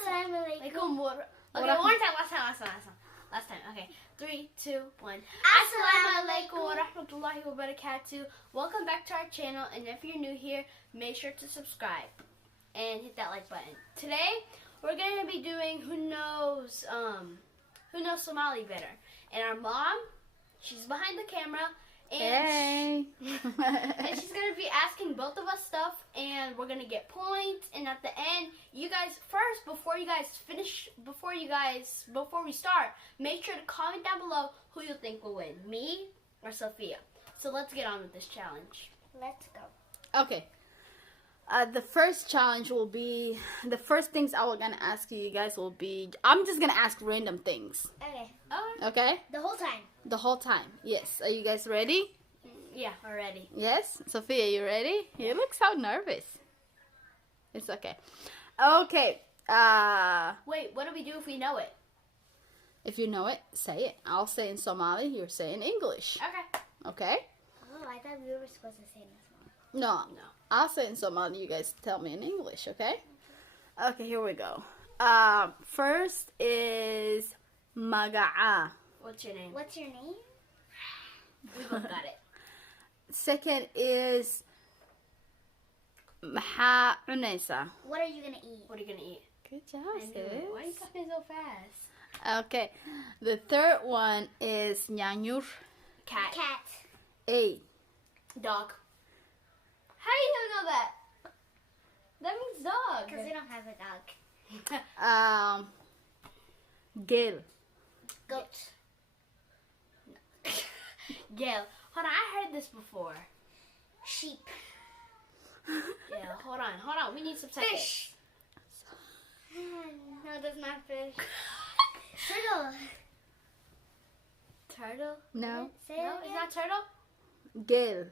Assalamualaikum. Okay, one time. Last time. Okay. 3, 2, 1. Assalamualaikum warahmatullahi wabarakatuh. Welcome back to our channel, and if you're new here, make sure to subscribe and hit that like button. Today, we're going to be doing who knows Somali better. And our mom, she's behind the camera, and and she's gonna be asking both of us stuff, and we're gonna get points. And at the end, you guys first, before we start, make sure to comment down below who you think will win, me or Sophia. So let's get on with this challenge. Let's go. Okay. The first challenge will be, the first things I was gonna ask you guys will be, I'm just gonna ask random things. Okay. Okay? The whole time. The whole time. Yes. Are you guys ready? Yeah, we're ready. Yes? Sophia, you ready? You look so nervous. It's okay. Okay. Wait, what do we do if we know it? If you know it, say it. I'll say in Somali, you're saying English. Okay. Okay? Oh, I thought we were supposed to say this one. No. I'll say in Somali, you guys tell me in English, okay? Okay, here we go. First is Maga'a. What's your name? What's your name? We both got it. Second is Maha Unesa. What are you gonna eat? What are you gonna eat? Good job, I knew it. Why you got me so fast? Okay. The third one is Nyanyur. Cat. Cat. A. Dog. How do you know that? That means dog. Because we don't have a dog. Gel. Goat. Gail. Hold on, I heard this before. Sheep. Yeah, hold on. We need some seconds. Fish. No, that's not fish. Turtle. Turtle? No. Say No, it it's again. not turtle? Gel.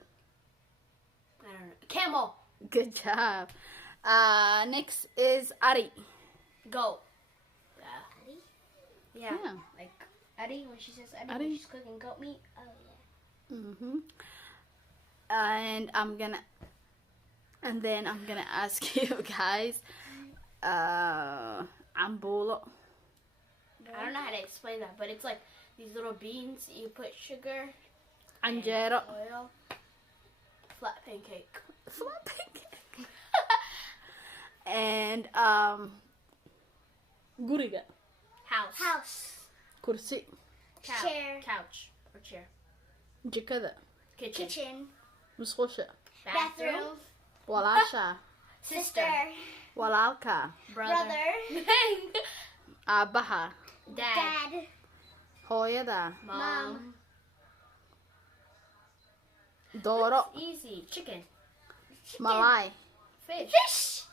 I don't know. Camel. Good job. Next is Ari. Goat. Ari? Yeah. Yeah. Like Eddie, when she says Eddie, Eddie. when she's cooking goat meat. Oh, yeah. And then I'm gonna ask you guys. Ambulo. I don't know how to explain that, but it's like these little beans that you put sugar, Anjero. oil, flat pancake. Flat pancake. And Guriga. House. House. Kursi. Chair. Couch. Or chair. Jikada. Kitchen. Kitchen. Musqusha. Bathroom. Walaasha. Sister. Walaalka. Brother. Aabaha. Dad. Dad. Hooyada. Mom. Dooro. Easy. Chicken. Malay. Fish. Fish.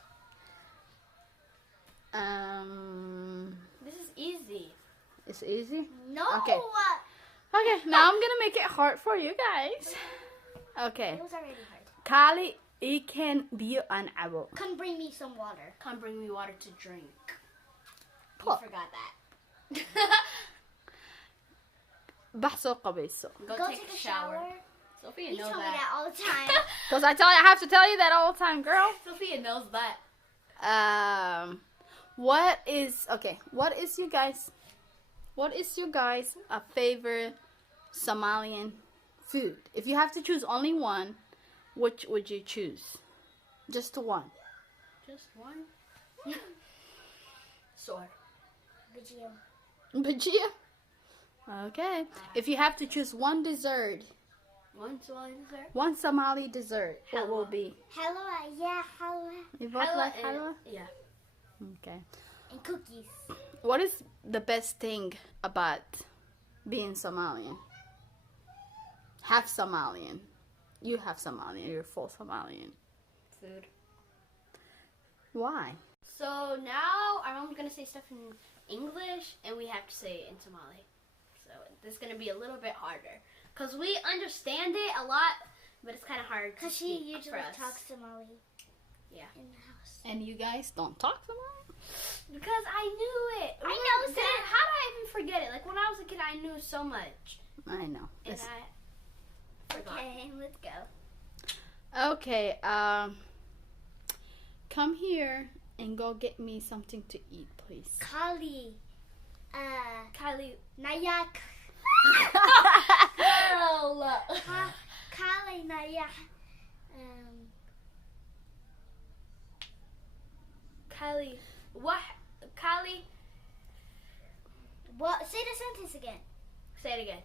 This is easy. It's easy. No. Okay. Okay, now I'm gonna make it hard for you guys. Okay. It was already hard. Kali ikan biyo an abo. Come bring me some water. Come bring me water to drink. Cool. You forgot that. Baxso qabayso. Go take a shower. Sophia You knows tell me that all the time. Cause I have to tell you that all the time, girl. Sophia knows that. What is you guys a favorite Somalian food? If you have to choose only one, which would you choose? Just one. Just one. Sword. Bajio. Bajia. Okay. If you have to choose one dessert, One Somali dessert. one Somali dessert, what will Halwa. be? Halwa. Yeah, halwa. You both like halwa? Yeah. Okay. And cookies. What is the best thing about being Somalian? Half Somalian. You have Somalian. You're full Somalian. Food. Why? So now our mom's gonna say stuff in English, and we have to say it in Somali. So this is gonna be a little bit harder, cause we understand it a lot, but it's kind of hard. Because to she speak usually for us. talks Somali. Yeah. In the house. And you guys don't talk Somali? Because I knew it. I know that. How did I even forget it? Like when I was a kid, I knew so much, I know. and It's- I forgot. Okay, let's go. Okay. Come here And go get me something to eat, please. Kali. Kylie. Nayak. Girl. Kali Nayak. Kylie. What? Kylie. What? Say the sentence again. Say it again.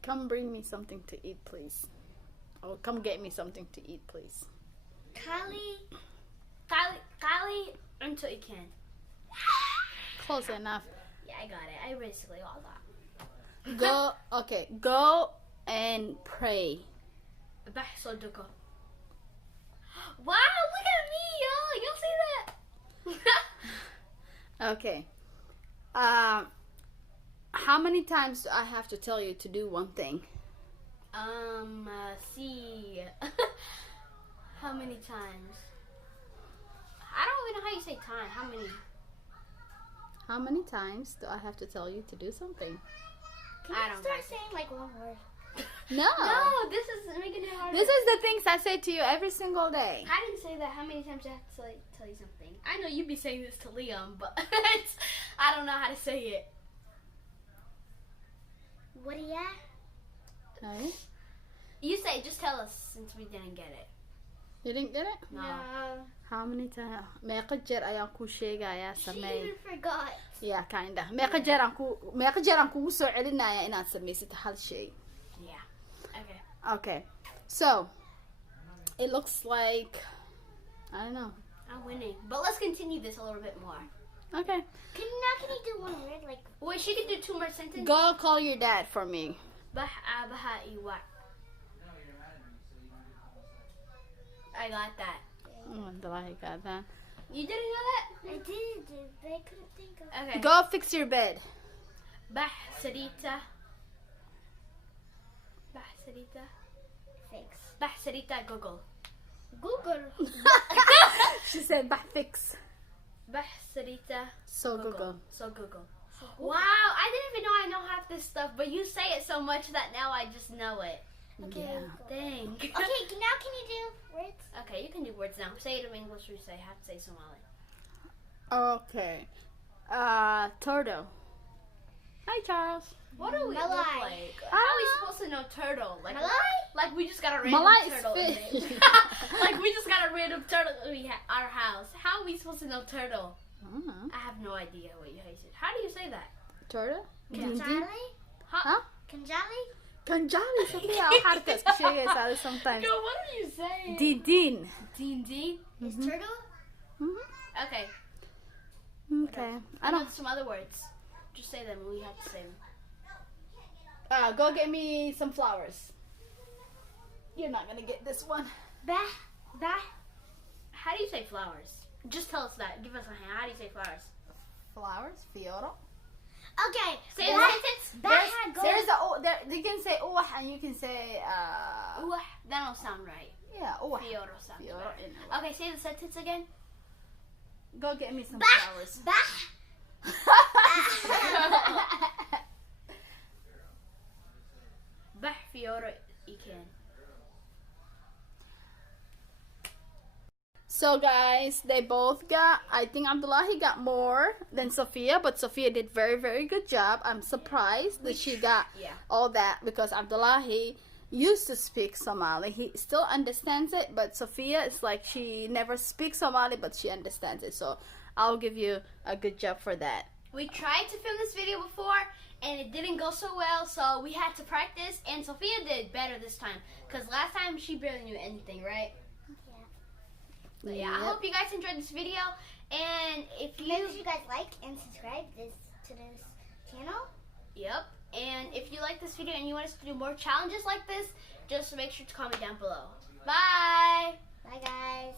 Come bring me something to eat, please. Or come get me something to eat, please. Kali. Kylie. Until you can. Close enough. Yeah, I got it. I basically all that. Go. Okay. Go and pray. Bah صدقة. Wow, look at me, y'all. Y'all see that? Okay. How many times do I have to tell you to do one thing? See. How many times? I don't even know how you say time. How many? How many times do I have to tell you to do something? Can I you don't start like it. saying like one word? No. No, this is making it harder. This is the things I say to you every single day. I didn't say that. How many times I have to tell you something? I know you'd be saying this to Liam, but I don't know how to say it. What are ya? Okay. You say, just tell us since we didn't get it. You didn't get it? No. How many times? Meeqa jeer ayaan kuu sheegayaa She sameey. even forgot. Yeah, kinda. Meeqa jeer aan kugu soo celinaya inaad samaysid hal shay. Yeah. Okay. Okay. So, it looks like I don't know. I'm winning. But let's continue this a little bit more. Okay. Can you do one word like? Wait, she can do 2 more sentences. Go call your dad for me. I got that. Oh, I got that. You didn't know that? I did, but I couldn't think of. Okay. Go fix your bed. Bah Sarita. Bah Sarita. Thanks. Bah Sarita Google. Google. She said, "Bah fix." Bah Sarita So Google. So Google. Wow, I didn't even know I know half this stuff, but you say it so much that now I just know it. Okay. Yeah. Dang. Okay, now can you do words? Okay, you can do words now. Say it in English or say have to say Somali. Okay. Turtle. Hi, Charles. What do we look Malay. like? How are we supposed to know turtle? Like we just got a random Malay is turtle. fish. Like we just got a random turtle in our house. How are we supposed to know turtle? I don't know. I have no idea what you said. How do you say that? Turtle? Kanjali? Huh? Kanjali? Kanjali. Sabiha waxaad ka isku sheegaysaa sometimes. No, what are you saying? Din. Din. Is turtle? Okay. Okay. I know some other words. Just say them. We have to say them. Go get me some flowers. You're not gonna get this one. Bah. How do you say flowers? Just tell us that. Give us a hand. How do you say flowers? Flowers? Fioro? Okay. Say the sentence. There's you can say uwah and you can say Ooh, that don't sound right. yeah, uwah. Fioro sounds Fioro better. and uwah. Okay, say the sentence again. Go get me some flowers. Bah fioro ikan. So guys, they both got, I think Abdullahi got more than Sophia, but Sophia did very, very good job. I'm surprised that she got all that because Abdullahi used to speak Somali. He still understands it, but Sophia is like she never speaks Somali, but she understands it. So I'll give you a good job for that. We tried to film this video before and it didn't go so well, so we had to practice, and Sophia did better this time because last time she barely knew anything, right? So yeah, I hope you guys enjoyed this video, and if you Make sure you guys like and subscribe to this channel. Yep. And if you like this video and you want us to do more challenges like this, just make sure to comment down below. Bye. Bye guys.